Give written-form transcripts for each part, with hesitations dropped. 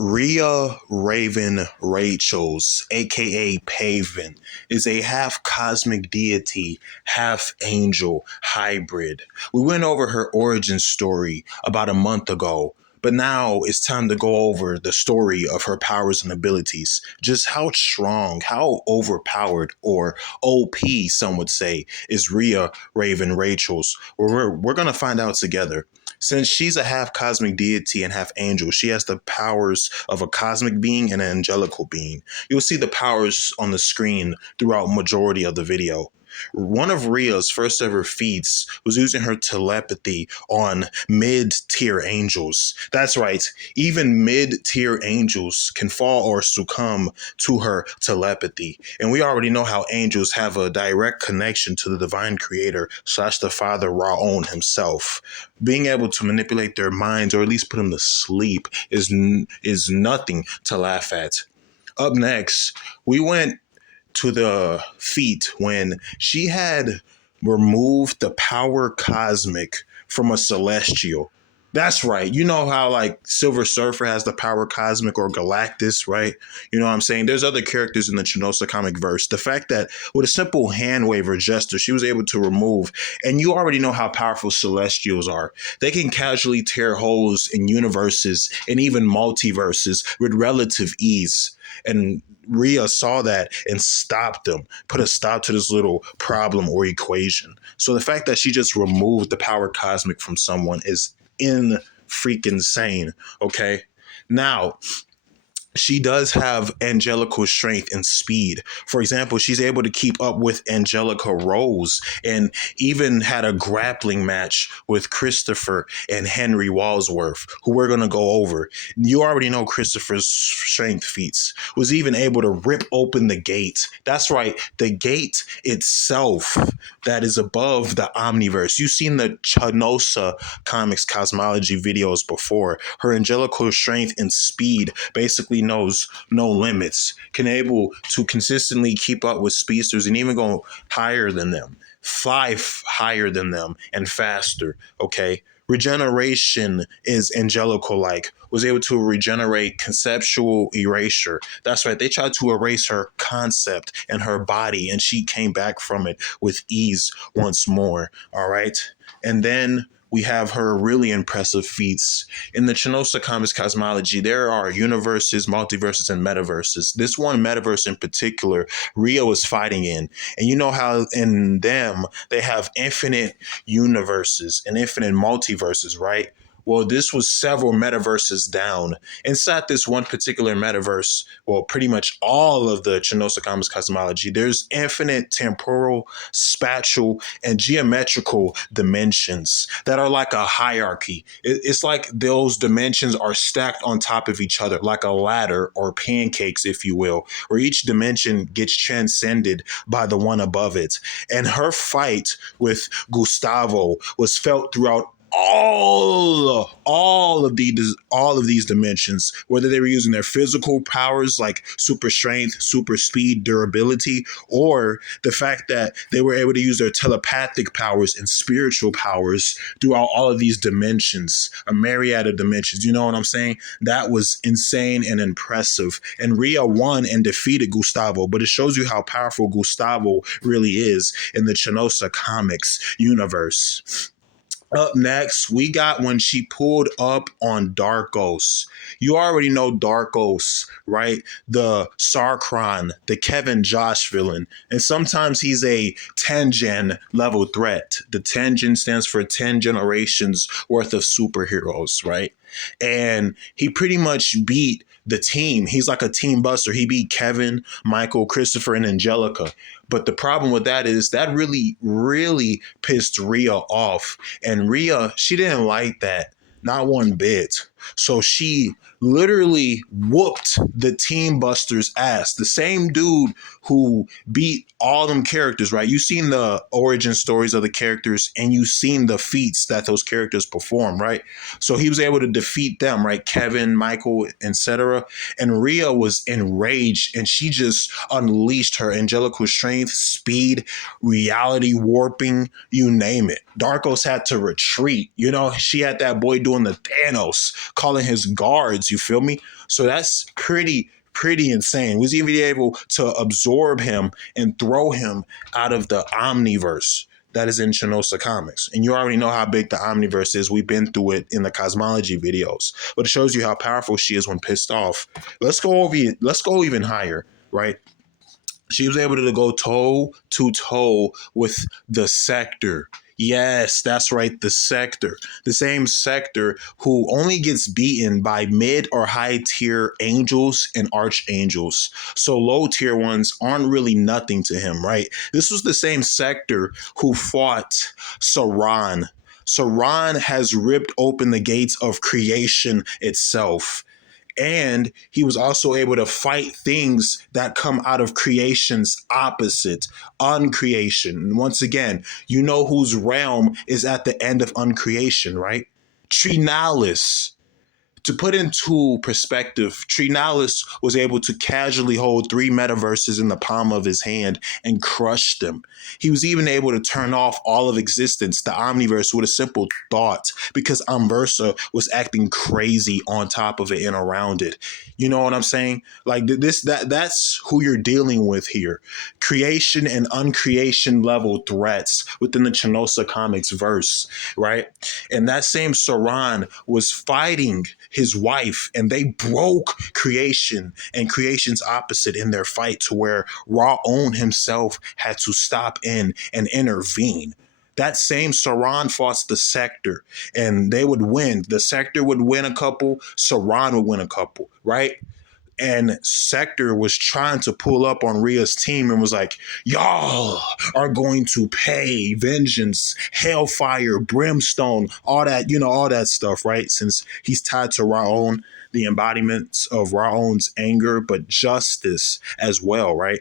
Ria Raven Rachels, aka Paven, is a half cosmic deity, half angel hybrid. We went over her origin story about a month ago, but now it's time to go over the story of her powers and abilities. Just how strong, how overpowered, or OP, some would say, is Ria Raven Rachels. We're going to find out together. Since she's a half cosmic deity and half angel, she has the powers of a cosmic being and an angelical being. You'll see the powers on the screen throughout majority of the video. One of Ria's first ever feats was using her telepathy on mid-tier angels. That's right, even mid-tier angels can fall or succumb to her telepathy. And we already know how angels have a direct connection to the divine creator slash the father Ra'on himself. Being able to manipulate their minds or at least put them to sleep is nothing to laugh at. Up next, we went to the feat when she had removed the power cosmic from a celestial. That's right. You know how like Silver Surfer has the power cosmic or Galactus, right? You know what I'm saying? There's other characters in the Chanosa comic verse. The fact that with a simple hand wave or gesture, she was able to remove, and you already know how powerful celestials are. They can casually tear holes in universes and even multiverses with relative ease. And Ria saw that and stopped them, put a stop to this little problem or equation. So the fact that she just removed the power cosmic from someone is in freaking sane. Okay. Now, she does have angelical strength and speed. For example, she's able to keep up with Angelica Rose and even had a grappling match with Christopher and Henry Walsworth, who we're going to go over. You already know Christopher's strength feats. Was even able to rip open the gate. That's right, the gate itself that is above the Omniverse. You've seen the Chanosa Comics cosmology videos before. Her angelical strength and speed basically knows no limits, can able to consistently keep up with speedsters and even go higher than them, fly higher than them and faster. Okay. Regeneration is angelical like, was able to regenerate conceptual erasure. That's right. They tried to erase her concept and her body, and she came back from it with ease once more. All right. And then we have her really impressive feats. In the Chanosa Comics cosmology, there are universes, multiverses, and metaverses. This one metaverse in particular, Rio is fighting in. And you know how in them, they have infinite universes and infinite multiverses, right? Well, this was several metaverses down. Inside this one particular metaverse, well, pretty much all of the Chanosa Comics cosmology, there's infinite temporal, spatial, and geometrical dimensions that are like a hierarchy. It's like those dimensions are stacked on top of each other, like a ladder or pancakes, if you will, where each dimension gets transcended by the one above it. And her fight with Gustavo was felt throughout all of these dimensions, whether they were using their physical powers like super strength, super speed, durability, or the fact that they were able to use their telepathic powers and spiritual powers throughout all of these dimensions, a myriad of dimensions. You know what I'm saying? That was insane and impressive. And Ria won and defeated Gustavo, but it shows you how powerful Gustavo really is in the Chanosa Comics universe. Up next, we got when she pulled up on Darkos. You already know Darkos, right? The Sarkron, the Kevin Josh villain. And sometimes he's a 10-gen level threat. The 10-gen stands for 10 generations worth of superheroes, right? And he pretty much beat the team. He's like a team buster. He beat Kevin, Michael, Christopher, and Angelica. But the problem with that is that really pissed Ria off. And Ria, she didn't like that. Not one bit. So she literally whooped the Team Busters' ass. The same dude who beat all them characters, right? You've seen the origin stories of the characters and you've seen the feats that those characters perform, right? So he was able to defeat them, right? Kevin, Michael, etc. And Ria was enraged and she just unleashed her angelical strength, speed, reality warping, you name it. Darkos had to retreat. You know, she had that boy doing the Thanos, calling his guards. You feel me? So that's pretty insane. Was even able to absorb him and throw him out of the omniverse that is in Chanosa Comics. And you already know how big the omniverse is. We've been through it in the cosmology videos. But it shows you how powerful she is when pissed off. Let's go even higher, right? She was able to go toe to toe with the Sector. Yes, that's right, the Sector. The same Sector who only gets beaten by mid or high tier angels and archangels. So low tier ones aren't really nothing to him, right? This was the same Sector who fought Saran. Saran has ripped open the gates of creation itself. And he was also able to fight things that come out of creation's opposite, uncreation. And once again, you know whose realm is at the end of uncreation, right? Trinalis. To put into perspective, Trinalis was able to casually hold 3 metaverses in the palm of his hand and crush them. He was even able to turn off all of existence, the omniverse, with a simple thought because Umversa was acting crazy on top of it and around it. You know what I'm saying? Like that's who you're dealing with here. Creation and uncreation level threats within the Chanosa Comics verse, right? And that same Saran was fighting his wife, and they broke creation and creation's opposite in their fight to where Ra-On himself had to stop in and intervene. That same Saran fought the Sector, and they would win. The Sector would win a couple, Saran would win a couple, right? And Sector was trying to pull up on Ria's team and was like, y'all are going to pay vengeance, hellfire, brimstone, all that, all that stuff, right? Since he's tied to Ra-On, the embodiments of Ra-On's anger, but justice as well, right?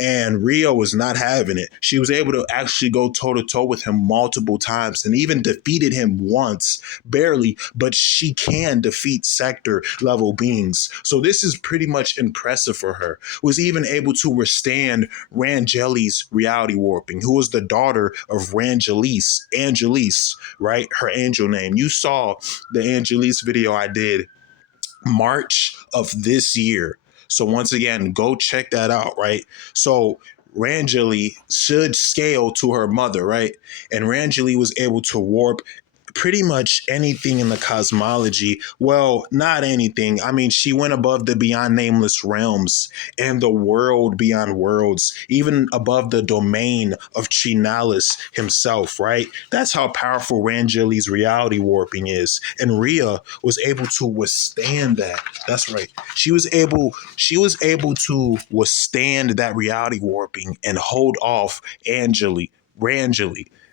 And Rio was not having it. She was able to actually go toe to toe with him multiple times and even defeated him once, barely, but she can defeat Sector level beings. So this is pretty much impressive for her. Was even able to withstand Rangeli's reality warping, who was the daughter of Angelise, right? Her angel name. You saw the Angelise video I did March of this year. So once again, go check that out, right? So Rangeli should scale to her mother, right? And Rangeli was able to warp pretty much anything in the cosmology. Well, not anything. I mean, she went above the beyond nameless realms and the world beyond worlds, even above the domain of Trinalis himself, right? That's how powerful Rangeli's reality warping is. And Ria was able to withstand that. That's right. She was able to withstand that reality warping and hold off Rangeli,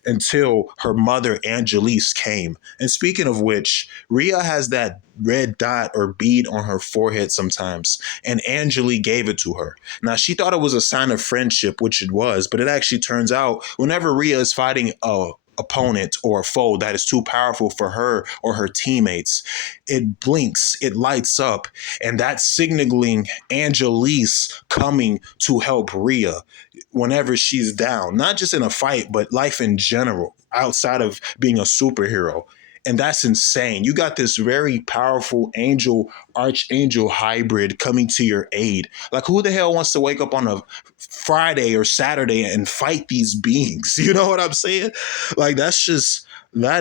until her mother Angelise came. And speaking of which, Ria has that red dot or bead on her forehead sometimes, and Angeli gave it to her. Now, she thought it was a sign of friendship, which it was, but it actually turns out whenever Ria is fighting a opponent or a foe that is too powerful for her or her teammates, it blinks, it lights up, and that's signaling Angelise coming to help Ria whenever she's down, not just in a fight, but life in general, outside of being a superhero. And that's insane. You got this very powerful angel, archangel hybrid coming to your aid. Like, who the hell wants to wake up on a Friday or Saturday and fight these beings? You know what I'm saying? Like, that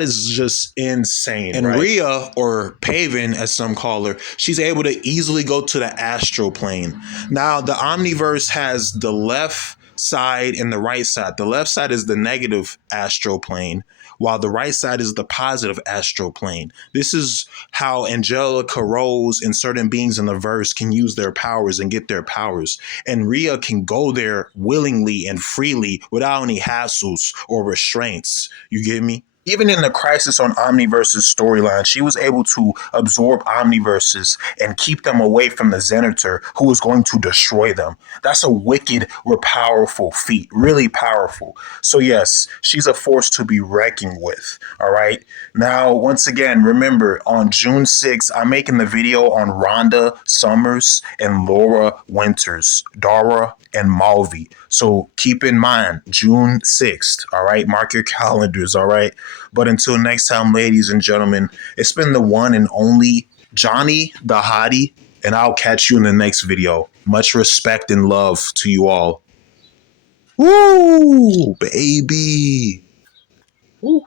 is just insane. And right? Ria, or Paven, as some call her, she's able to easily go to the astral plane. Now, the Omniverse has the left side and the right side. The left side is the negative astral plane, while the right side is the positive astral plane. This is how Angelica Rose and certain beings in the verse can use their powers and get their powers. And Ria can go there willingly and freely without any hassles or restraints. You get me? Even in the Crisis on Omniverse's storyline, she was able to absorb Omniverses and keep them away from the Zenator, who was going to destroy them. That's a wicked or powerful feat, really powerful. So yes, she's a force to be reckoned with, all right? Now, once again, remember, on June 6th, I'm making the video on Rhonda Summers and Laura Winters, Dara and Malvi. So keep in mind, June 6th, all right? Mark your calendars, all right? But until next time, ladies and gentlemen, it's been the one and only Johnny the Hottie, and I'll catch you in the next video. Much respect and love to you all. Woo, baby. Woo.